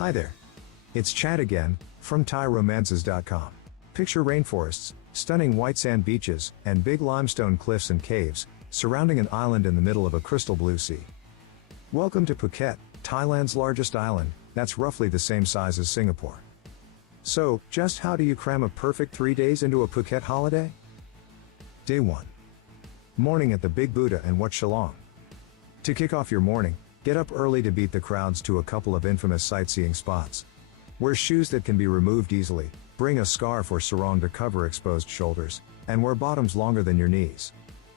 Hi there. It's Chad again, from ThaiRomances.com. Picture rainforests, stunning white sand beaches, and big limestone cliffs and caves, surrounding an island in the middle of a crystal blue sea. Welcome to Phuket, Thailand's largest island, that's roughly the same size as Singapore. So, just how do you cram a perfect 3 days into a Phuket holiday? Day 1. Morning at the Big Buddha and Wat Chalong. To kick off your morning, get up early to beat the crowds to a couple of infamous sightseeing spots. Wear shoes that can be removed easily, bring a scarf or sarong to cover exposed shoulders, and wear bottoms longer than your knees.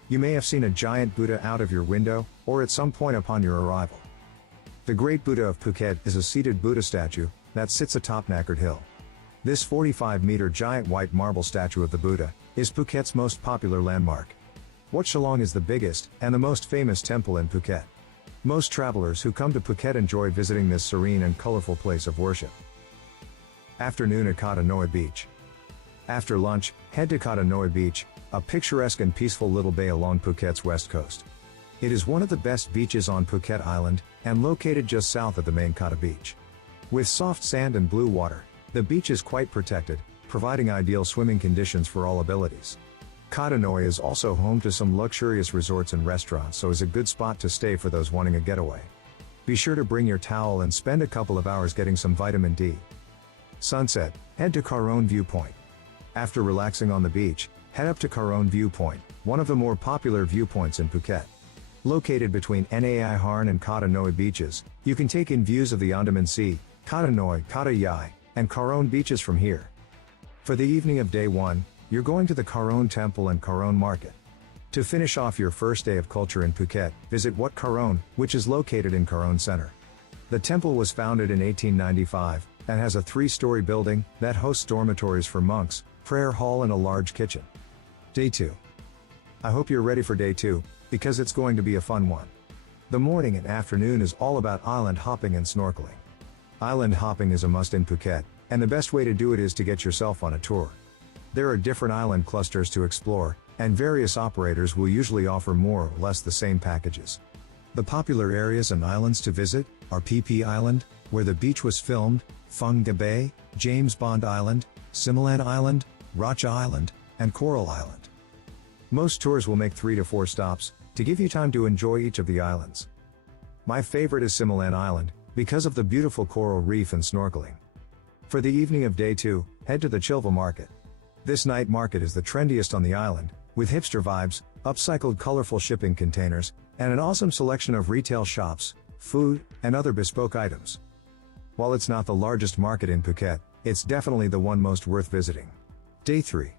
You may have seen a giant Buddha out of your window, or at some point upon your arrival. The Great Buddha of Phuket is a seated Buddha statue that sits atop Naked Hill. This 45-meter giant white marble statue of the Buddha is Phuket's most popular landmark. Wat Chalong is the biggest and the most famous temple in Phuket. Most travelers who come to Phuket enjoy visiting this serene and colorful place of worship. Afternoon at Kata Noi Beach. After lunch, head to Kata Noi Beach, a picturesque and peaceful little bay along Phuket's west coast. It is one of the best beaches on Phuket Island, and located just south of the main Kata Beach. With soft sand and blue water, the beach is quite protected, providing ideal swimming conditions for all abilities. Kata Noi is also home to some luxurious resorts and restaurants, so is a good spot to stay for those wanting a getaway. Be sure to bring your towel and spend a couple of hours getting some vitamin D. Sunset, head to Caron Viewpoint. After relaxing on the beach, head up to Caron Viewpoint, one of the more popular viewpoints in Phuket. Located between Nai Harn and Kata Noi beaches, you can take in views of the Andaman Sea, Kata Noi, Kata Yai, and Caron beaches from here. For the evening of day 1, you're going to the Caron Temple and Caron Market. To finish off your first day of culture in Phuket, visit Wat Caron, which is located in Caron Center. The temple was founded in 1895, and has a 3-story building that hosts dormitories for monks, prayer hall and a large kitchen. Day 2. I hope you're ready for day 2, because it's going to be a fun one. The morning and afternoon is all about island hopping and snorkeling. Island hopping is a must in Phuket, and the best way to do it is to get yourself on a tour. There are different island clusters to explore, and various operators will usually offer more or less the same packages. The popular areas and islands to visit are PP Island, where the beach was filmed, Phung Nga Bay, James Bond Island, Similan Island, Racha Island, and Coral Island. Most tours will make 3 to 4 stops, to give you time to enjoy each of the islands. My favorite is Similan Island, because of the beautiful coral reef and snorkeling. For the evening of day 2, head to the Chillva Market. This night market is the trendiest on the island, with hipster vibes, upcycled colorful shipping containers, and an awesome selection of retail shops, food, and other bespoke items. While it's not the largest market in Phuket, it's definitely the one most worth visiting. Day 3.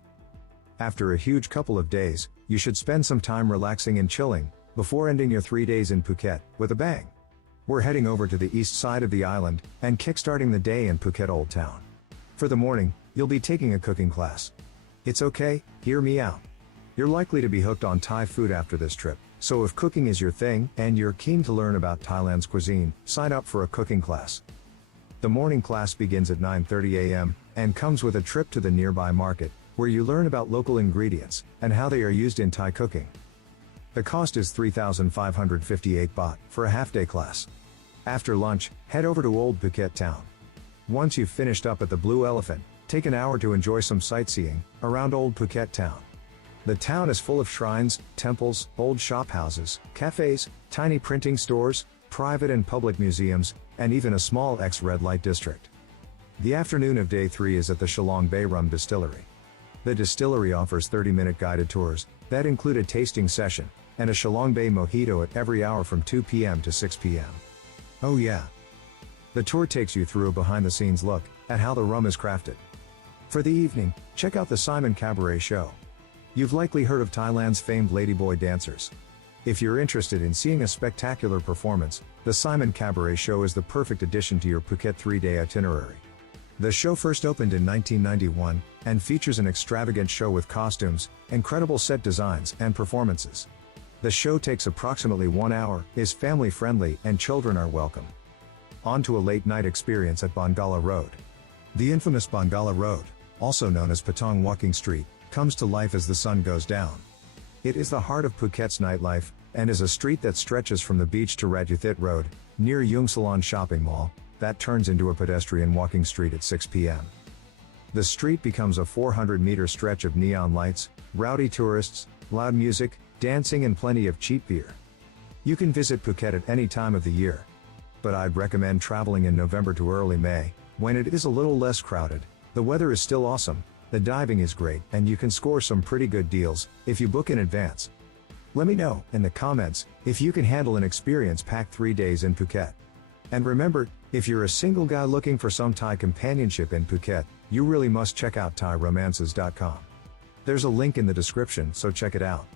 After a huge couple of days, you should spend some time relaxing and chilling, before ending your 3 days in Phuket, with a bang. We're heading over to the east side of the island, and kickstarting the day in Phuket Old Town. For the morning, you'll be taking a cooking class. It's okay, hear me out. You're likely to be hooked on Thai food after this trip, so if cooking is your thing, and you're keen to learn about Thailand's cuisine, sign up for a cooking class. The morning class begins at 9:30 a.m., and comes with a trip to the nearby market, where you learn about local ingredients, and how they are used in Thai cooking. The cost is 3,558 baht, for a half-day class. After lunch, head over to Old Phuket Town. Once you've finished up at the Blue Elephant, take an hour to enjoy some sightseeing around Old Phuket Town. The town is full of shrines, temples, old shophouses, cafes, tiny printing stores, private and public museums, and even a small ex-red light district. The afternoon of day 3 is at the Chalong Bay Rum Distillery. The distillery offers 30-minute guided tours that include a tasting session and a Chalong Bay mojito at every hour from 2 p.m. to 6 p.m. Oh yeah! The tour takes you through a behind-the-scenes look at how the rum is crafted. For the evening, check out the Simon Cabaret show. You've likely heard of Thailand's famed ladyboy dancers. If you're interested in seeing a spectacular performance, the Simon Cabaret show is the perfect addition to your Phuket 3-day itinerary. The show first opened in 1991, and features an extravagant show with costumes, incredible set designs, and performances. The show takes approximately 1 hour, is family-friendly, and children are welcome. On to a late-night experience at Bangala Road. The infamous Bangala Road, also known as Patong Walking Street, comes to life as the sun goes down. It is the heart of Phuket's nightlife, and is a street that stretches from the beach to Ratchathit Road, near Yungsalon Shopping Mall, that turns into a pedestrian walking street at 6 p.m. The street becomes a 400-meter stretch of neon lights, rowdy tourists, loud music, dancing and plenty of cheap beer. You can visit Phuket at any time of the year. But I'd recommend traveling in November to early May, when it is a little less crowded, the weather is still awesome, the diving is great, and you can score some pretty good deals if you book in advance. Let me know in the comments if you can handle an experience-packed 3 days in Phuket. And remember, if you're a single guy looking for some Thai companionship in Phuket, you really must check out ThaiRomances.com. There's a link in the description, so check it out.